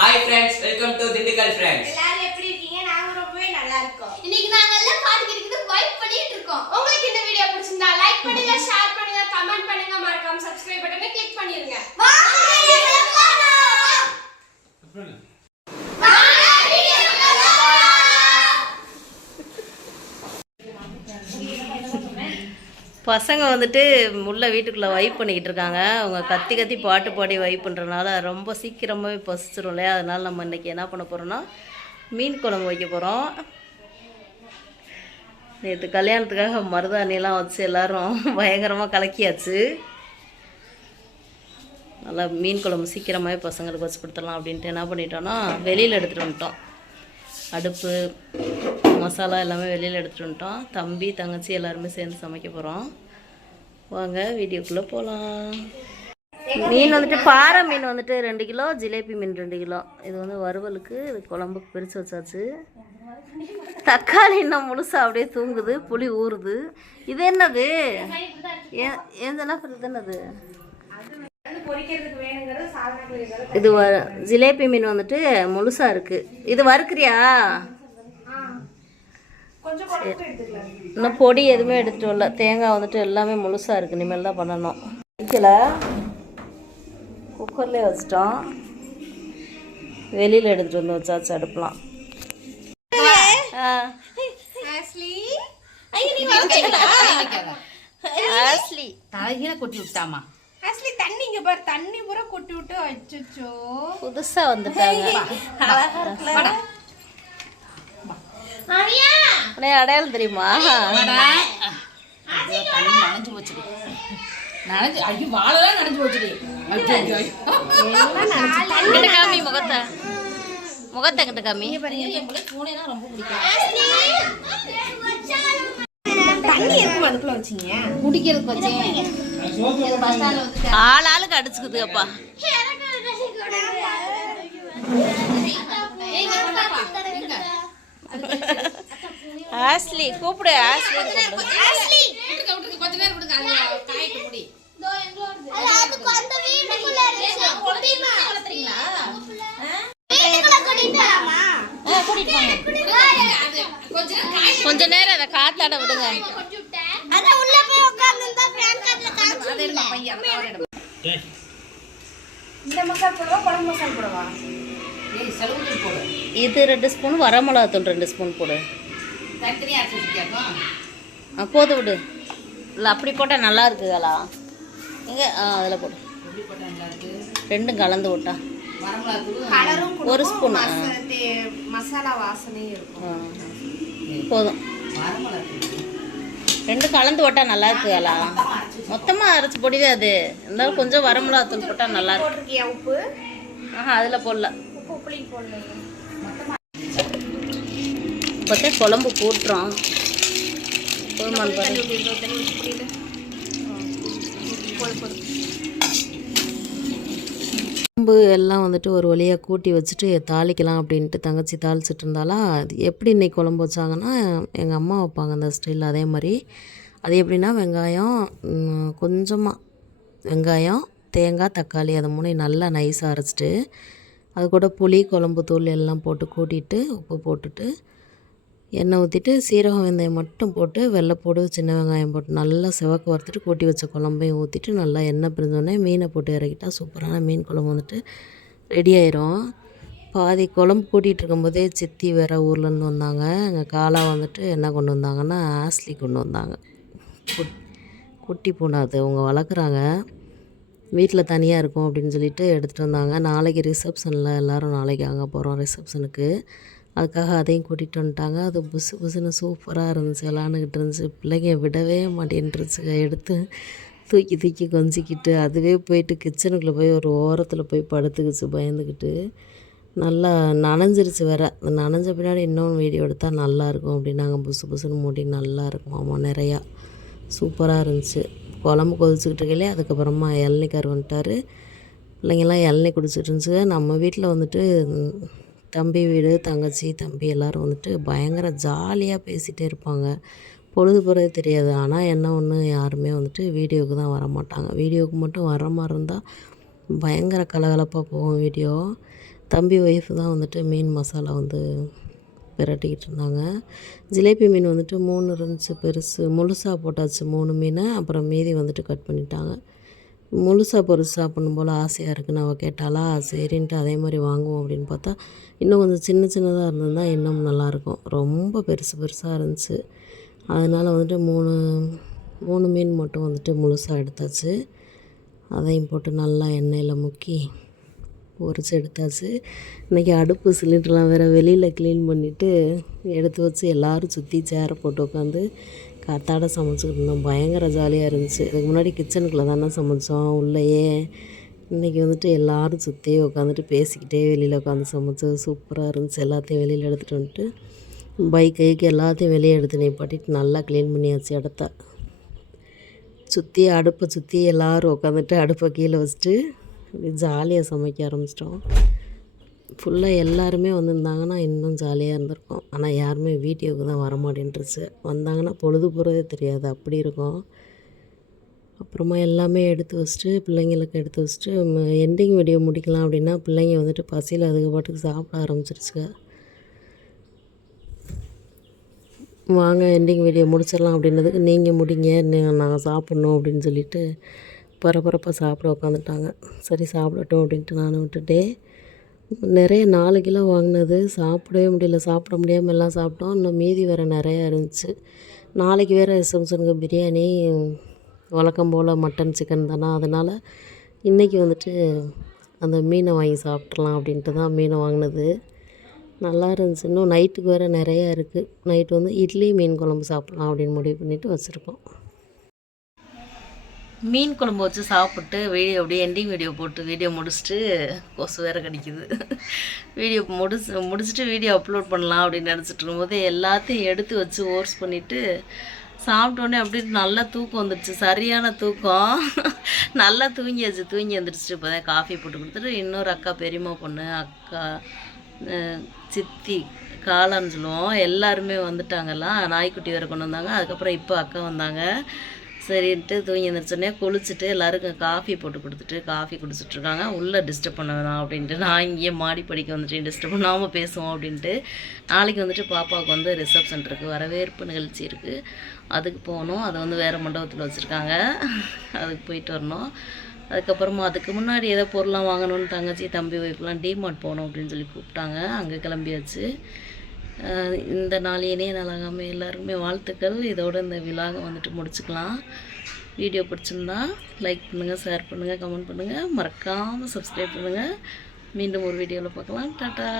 Hi friends, welcome to Dindigal Friends. எல்லாரும் எப்படி இருக்கீங்க? நாங்க ரொம்பவே நல்லா இருக்கோம். இன்னைக்கு நாங்க எல்லாம் பாட்டு கேட்கிட்டு வைப் பண்ணிட்டு இருக்கோம். உங்களுக்கு இந்த வீடியோ பிடிச்சிருந்தா லைக் பண்ணுங்க, ஷேர் பண்ணுங்க, கமெண்ட் பண்ணுங்க, மறக்காம Subscribe பட்டனை கிளிக் பண்ணிருங்க. வாங்க வீடியோக்குள்ள போலாம். பசங்க வந்துட்டு உள்ள வீட்டுக்குள்ளே வைப் பண்ணிக்கிட்டு இருக்காங்க. அவங்க கத்தி கத்தி பாட்டு பாடி வைப் பண்ணுறதுனால ரொம்ப சீக்கிரமாகவே பசிச்சிரும் இல்லையா. அதனால் நம்ம இன்றைக்கி என்ன பண்ண போகிறோன்னா மீன் குழம்பு வைக்க போகிறோம். நேற்று கல்யாணத்துக்காக மருதாணிலாம் வச்சு எல்லோரும் பயங்கரமாக கலக்கியாச்சு. நல்லா மீன் குழம்பு சீக்கிரமாகவே பசங்களுக்கு வச்சு கொடுத்துடலாம் அப்படின்ட்டு என்ன பண்ணிட்டோன்னா வெளியில் எடுத்துகிட்டு வந்துட்டோம். அடுப்பு மசாலா எல்லாமே வெளியில் எடுத்துகிட்டு வந்துட்டோம். தம்பி தங்கச்சி எல்லாருமே சேர்ந்து சமைக்க போகிறோம். வாங்க வீடியோக்குள்ளே போகலாம். மீன் வந்துட்டு பாறை மீன் வந்துட்டு 2 கிலோ, ஜிலேபி மீன் 2 கிலோ. இது வந்து வறுவலுக்கு, இது குழம்புக்கு பிரித்து வச்சாச்சு. தக்காளி இன்னும் முழுசாக அப்படியே தூங்குது, புளி ஊறுது. இது என்னது? ஏந்தனா இது என்னது? இது ஜிலேபி மீன் வந்துட்டு முழுசாக இருக்குது. இது வறுக்கிறியா? இன்னும் பொடி எதுவுமே எடுத்துகிட்டு வரல. தேங்காய் வந்துட்டு எல்லாமே முழுசாக இருக்குது. இனிமேல் தான் பண்ணணும். வைக்கல, குக்கர்லேயே வச்சிட்டோம். வெளியில் எடுத்துகிட்டு வந்து வச்சாச்சு அடுப்பலாம். தலைகீழ கொட்டி விட்டாமா. தண்ணி இங்க பாரு, தண்ணி பூரா கொட்டி விட்டு அச்சச்சோ புதுசாக வந்துட்டாங்க. அடையாளம் தெரியுமா? நனைஞ்சு போச்சுடி, நனைஞ்சு ஐயோ வாழலாம் நனைஞ்சு போச்சுடி. கிட்ட காமி முகத்தை, முகத்தை கிட்ட காமி. எங்களுக்கு பூனைனா ரொம்ப பிடிக்கும். தண்ணி இருக்கும் அதுக்குள்ள வச்சீங்க குடிக்கிறதுக்கு வச்சேன். ஆள் ஆளுக்கு அடிச்சுக்குது. அப்பா ஆஸ்லி கூப்பிடு, ஆஸ்லி கூப்பிடு. கொஞ்ச நேரம் விடுங்க, காயிட்டு முடி. கொஞ்ச நேரம் அதை காத்தாட விடுங்க. இது 2 ஸ்பூன், வரமிளகாத்தூள் 2 ஸ்பூன் போடு. போது விடு. இல்லை அப்படி போட்டால் நல்லா இருக்குங்களா? எங்கே அதில் போடு. 2 கலந்து விட்டா 1 ஸ்பூன் மசாலா வாசனையும் இருக்கும். போதும். 2 கலந்து போட்டால் நல்லா இருக்குங்களா? மொத்தமாக அரைச்சி பொடிதான் அது. இருந்தாலும் கொஞ்சம் வரமிளகாத்தூள் போட்டால் நல்லா இருக்கு. உப்பு அதில் போடல. உப்பு போடல. இப்போத்தே குழம்பு கூட்டுறோம். குழம்பு எல்லாம் வந்துட்டு ஒரு வழியாக கூட்டி வச்சுட்டு தாளிக்கலாம் அப்படின்ட்டு தங்கச்சி தாளிச்சிட்டு இருந்தாலா. அது எப்படி இன்னைக்கு குழம்பு வச்சாங்கன்னா எங்கள் அம்மா வைப்பாங்க அந்த ஸ்டைலில். அதே மாதிரி அது எப்படின்னா வெங்காயம், கொஞ்சமாக வெங்காயம், தேங்காய், தக்காளி அது 3 நல்லா நைஸாக அரைச்சிட்டு அது கூட புளி, குழம்பு தூள் எல்லாம் போட்டு கூட்டிட்டு உப்பு போட்டுட்டு எண்ணெய் ஊற்றிட்டு சீரகம் வெந்தயம் மட்டும் போட்டு வெள்ளைப்பூடு, சின்ன வெங்காயம் போட்டு நல்லா சிவக்க வறுத்துட்டு கூட்டி வச்ச குழம்பையும் ஊற்றிட்டு நல்லா எண்ணெய் பிரிஞ்சோடனே மீனை போட்டு இறக்கிட்டா சூப்பரான மீன் குழம்பு வந்துட்டு ரெடி ஆயிரும். பாதி குழம்பு கூட்டிகிட்டு இருக்கும்போதே சித்தி வேறு ஊர்லேருந்து வந்தாங்க. எங்கள் காலா வந்துட்டு என்ன கொண்டு வந்தாங்கன்னா ஆஸ்லி கொண்டு வந்தாங்க. குட்டி பூனை அது அவங்க வளர்க்குறாங்க. வீட்டில் தனியாக இருக்கும் அப்படின்னு சொல்லிட்டு எடுத்துகிட்டு வந்தாங்க. நாளைக்கு ரிசப்ஷனில் எல்லோரும் நாளைக்கு அங்கே போகிறோம் ரிசப்ஷனுக்கு. அதுக்காக அதையும் கூட்டிகிட்டு வந்துட்டாங்க. அது புசு புசுன்னு சூப்பராக இருந்துச்சு, விளாண்டுக்கிட்டு இருந்துச்சு. பிள்ளைங்க விடவே மாட்டேன்ருச்சுங்க. எடுத்து தூக்கி தூக்கி கொஞ்சிக்கிட்டு அதுவே போயிட்டு கிச்சனுக்குள்ளே போய் ஒரு ஓரத்தில் போய் படுத்துக்கிச்சு பயந்துக்கிட்டு. நல்லா நனைஞ்சிருச்சு வேறு. நனைஞ்ச பின்னாடி இன்னொன்று வீடியோ எடுத்தால் நல்லாயிருக்கும் அப்படின்னாங்க. புசு புசுன்னு மூடி நல்லா இருக்குமாம்மா நிறையா. சூப்பராக இருந்துச்சு. குழம்பு கொதிச்சுக்கிட்டு இருக்கையிலே அதுக்கப்புறமா இளநீக்கார் வந்துட்டார். பிள்ளைங்கள்லாம் இளநீ குடிச்சிட்டு இருந்துச்சு. நம்ம வீட்டில் வந்துட்டு தம்பி வீடு, தங்கச்சி, தம்பி எல்லோரும் வந்துட்டு பயங்கர ஜாலியாக பேசிகிட்டே இருப்பாங்க. பொழுது போகிறதே தெரியாது. ஆனால் என்ன ஒன்று, யாருமே வந்துட்டு வீடியோவுக்கு தான் வரமாட்டாங்க. வீடியோவுக்கு மட்டும் வர மாதிரி இருந்தால் பயங்கர கலகலப்பாக போகும் வீடியோ. தம்பி ஒய்ஃபு தான் வந்துட்டு மீன் மசாலா வந்து பிரட்டிக்கிட்டு இருந்தாங்க. ஜிலேபி மீன் வந்துட்டு 3 இருந்துச்சு பெருசு, முழுசாக போட்டாச்சு 3 மீனை. அப்புறம் மீதி வந்துட்டு கட் பண்ணிட்டாங்க. முழுசாக பொரிச்சு சாப்பிடணும் போல் ஆசையாக இருக்குன்னு அவள் கேட்டாளா, சரின்ட்டு அதே மாதிரி வாங்குவோம் அப்படின்னு பார்த்தா இன்னும் கொஞ்சம் சின்ன சின்னதாக இருந்ததுன்னா இன்னும் நல்லாயிருக்கும். ரொம்ப பெருசு பெருசாக இருந்துச்சு. அதனால் வந்துட்டு 3 மீன் மட்டும் வந்துட்டு முழுசாக எடுத்தாச்சு. அதையும் போட்டு நல்லா எண்ணெயில் முக்கி பொரிச்சு எடுத்தாச்சு. இன்றைக்கி அடுப்பு சிலிண்டர்லாம் வேறு வெளியில் க்ளீன் பண்ணிவிட்டு எடுத்து வச்சு எல்லோரும் சுற்றி சேரை போட்டு உட்காந்து காத்தாட சமைச்சிக்கிட்டு இருந்தோம். பயங்கர ஜாலியாக இருந்துச்சு. இதுக்கு முன்னாடி கிச்சனுக்குள்ளே தானே சமைச்சோம் உள்ளேயே. இன்றைக்கி வந்துட்டு எல்லோரும் சுற்றி உட்காந்துட்டு பேசிக்கிட்டே வெளியில் உட்காந்து சமைச்சது சூப்பராக இருந்துச்சு. எல்லாத்தையும் வெளியில் எடுத்துகிட்டு வந்துட்டு பைக்கு எல்லாத்தையும் வெளியே எடுத்து நிப்பாட்டிட்டு நல்லா க்ளீன் பண்ணியாச்சு இடத்த. அடுப்பை சுற்றி எல்லோரும் உட்காந்துட்டு அடுப்பை கீழே வச்சுட்டு ஜாலியாக சமைக்க ஆரம்பிச்சிட்டோம். ஃபுல்லாக எல்லாருமே வந்திருந்தாங்கன்னா இன்னும் ஜாலியாக இருந்திருக்கும். ஆனால் யாருமே வீடியோவுக்கு தான் வரமாட்டேன்ருச்சு. வந்தாங்கன்னா பொழுது போகிறதே தெரியாது, அப்படி இருக்கும். அப்புறமா எல்லாமே எடுத்து வச்சுட்டு பிள்ளைங்களுக்கு எடுத்து வச்சுட்டு எண்டிங் வீடியோ முடிக்கலாம் அப்படின்னா பிள்ளைங்க வந்துட்டு பசியில் அதுக்கு பாட்டுக்கு சாப்பிட ஆரம்பிச்சிருச்சுங்க. வாங்க எண்டிங் வீடியோ முடிச்சிடலாம் அப்படின்றதுக்கு நீங்கள் முடிங்க, நாங்கள் சாப்பிட்ணும் அப்படின்னு சொல்லிட்டு பரபரப்பாக சாப்பிட உட்காந்துட்டாங்க. சரி சாப்பிடட்டும் அப்படின்ட்டு நானும் விட்டுட்டே. நிறைய 4 கிலோ வாங்கினது சாப்பிடவே முடியல. சாப்பிட முடியாமல் எல்லாம் சாப்பிட்டோம். இன்னும் மீதி வேறு நிறையா இருந்துச்சு. நாளைக்கு வேறு ரிசப்ஷனுக்கு பிரியாணி, வழக்கம் போல் மட்டன் சிக்கன் தானே. அதனால் இன்றைக்கி வந்துட்டு அந்த மீனை வாங்கி சாப்பிட்றலாம் அப்படின்ட்டு தான் மீனை வாங்கினது. நல்லா இருந்துச்சு. இன்னும் நைட்டுக்கு வேறு நிறையா இருக்குது. நைட்டு வந்து இட்லி மீன் குழம்பு சாப்பிட்லாம் அப்படின்னு முடிவு பண்ணிவிட்டு வச்சுருக்கோம். மீன் குழம்பு வச்சு சாப்பிட்டு வீடியோ அப்படியே எண்டிங் வீடியோ போட்டு வீடியோ முடிச்சுட்டு கொசு வேறு கடிக்குது. வீடியோ முடிச்சுட்டு வீடியோ அப்லோட் பண்ணலாம் அப்படின்னு நினச்சிட்டு இருக்கும்போது எல்லாத்தையும் எடுத்து வச்சு ஓர்ஸ் பண்ணிவிட்டு சாப்பிட்டோன்னே அப்படியே நல்லா தூக்கம் வந்துடுச்சு. சரியான தூக்கம். நல்லா தூங்கி எழுந்திரிச்சிட்டு இப்போ தான் காஃபி போட்டு கொடுத்துட்டு இன்னொரு அக்கா, பெரியம்மா பொண்ணு, அக்கா, சித்தி, காளான்னு சொல்லுவோம், எல்லாருமே வந்துட்டாங்கலாம். நாய்க்குட்டி வேறு கொண்டு வந்தாங்க. அதுக்கப்புறம் இப்போ அக்கா வந்தாங்க. சரின்ட்டு தூங்கி எழுந்திரிச்சோடனே குளிச்சுட்டு எல்லாருக்கும் காஃபி போட்டு கொடுத்துட்டு காஃபி குடிச்சிட்ருக்காங்க. உள்ளே டிஸ்டர்ப் பண்ண வேணாம் அப்படின்ட்டு நான் இங்கேயே மாடிப்படிக்க வந்துட்டு டிஸ்டர்ப் பண்ணாமல் பேசுவோம் அப்படின்ட்டு. நாளைக்கு வந்துட்டு பாப்பாவுக்கு வந்து ரிசப்ஷன் இருக்குது, வரவேற்பு நிகழ்ச்சி இருக்குது, அதுக்கு போகணும். அதை வந்து வேறு மண்டபத்தில் வச்சுருக்காங்க, அதுக்கு போயிட்டு வரணும். அதுக்கப்புறமா அதுக்கு முன்னாடி ஏதோ பொருளாக வாங்கணும்னு தங்கச்சி, தம்பி ஒய்ஃப்லாம் டிமார்ட் போகணும் அப்படின்னு சொல்லி கூப்பிட்டாங்க. அங்கே கிளம்பியாச்சு. இந்த நாள் இணைய நாளாகாம எல்லாருக்குமே வாழ்த்துக்கள். இதோட இந்த விழாவை வந்துட்டு முடிச்சுக்கலாம். வீடியோ பிடிச்சிருந்தா லைக் பண்ணுங்கள், ஷேர் பண்ணுங்கள், கமெண்ட் பண்ணுங்கள், மறக்காமல் சப்ஸ்கிரைப் பண்ணுங்கள். மீண்டும் ஒரு வீடியோவில் பார்க்கலாம். டாட்டா.